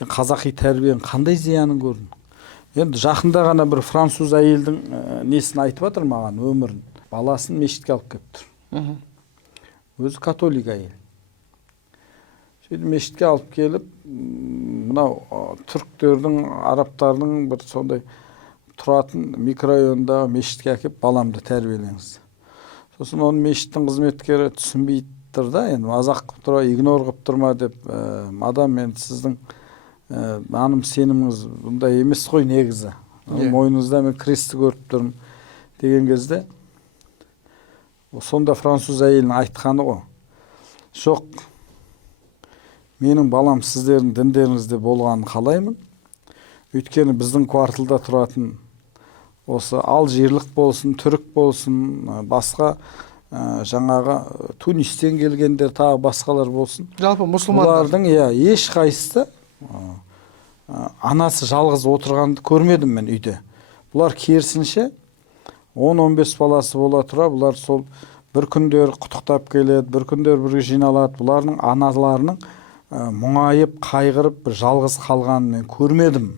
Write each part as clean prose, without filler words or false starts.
Сен қазақи тәрбиенің қандай зиянын көрдің? Енді жақында ғана бір француз әйелдің несін айтып жатыр маған, өмірін. Баласын мешітке алып келіп тұр. Өзі католик әйел. Сөйтіп мешітке алып келіп, мынау түріктердің, арабтардың бір сондай тұратын микрорайонда мешітке әкеп баламды тәрбиелеңіз. Сосын оны мешіттің қызметкері түсінбей тұр да, енді мазақ қылып тұр, игнор қылып тұрма деп, мадам, енді сіздің наным сеніміңіз бұндай емес қой негізі. Мойныңызда мен кресті көріп тұрмын деген кезде, сонда француз әйелінің айтқаны ғой. Жоқ, менің балам сіздердің діндеріңізде болғанын қалаймын. Өйткені біздің кварталда тұратын осы алжирлік болсын, түрік болсын, басқа жаңағы Тунистен келгендер, тағы басқалар болсын. Жалпы мұсылмандар. Бұлардың еш қайсысы анасы жалғыз отырғанды көрмедім мен үйде. Бұлар керісінше 10-15 баласы бола тұра, бұлар сол бір күндер құттықтап келеді, бір күндер бірге жиналады. Бұлардың аналарының мұңайып, қайғырып, бір жалғыз қалғанын мен көрмедім.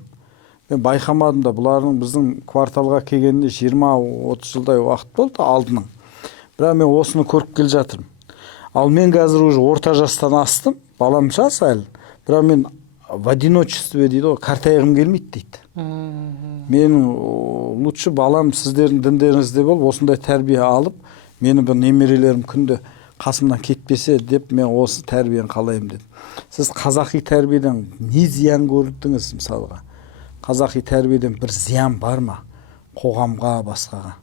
Мен байқамадым да, бұлардың біздің кварталға келгенде 20-30 жылдай уақыт болды алдының. Бірақ мен осыны көріп келе жатырмын. Ал мен қазір уже орта жастан астым, балам жас әлі. Бірақ мен в одиночестве дейді ғой, қартайғым келмейді дейді. Менің лучше балам сіздердің діндеріңізде болып, осындай тәрбие алып, мені бір немерелерім күнде қасымнан кетпесе деп мен осы тәрбиені қалаймын деді. Сіз қазақи тәрбиеден не зиян көрдіңіз мысалға? Қазақи тәрбиеден бір зиян бар ма? Қоғамға, басқаға?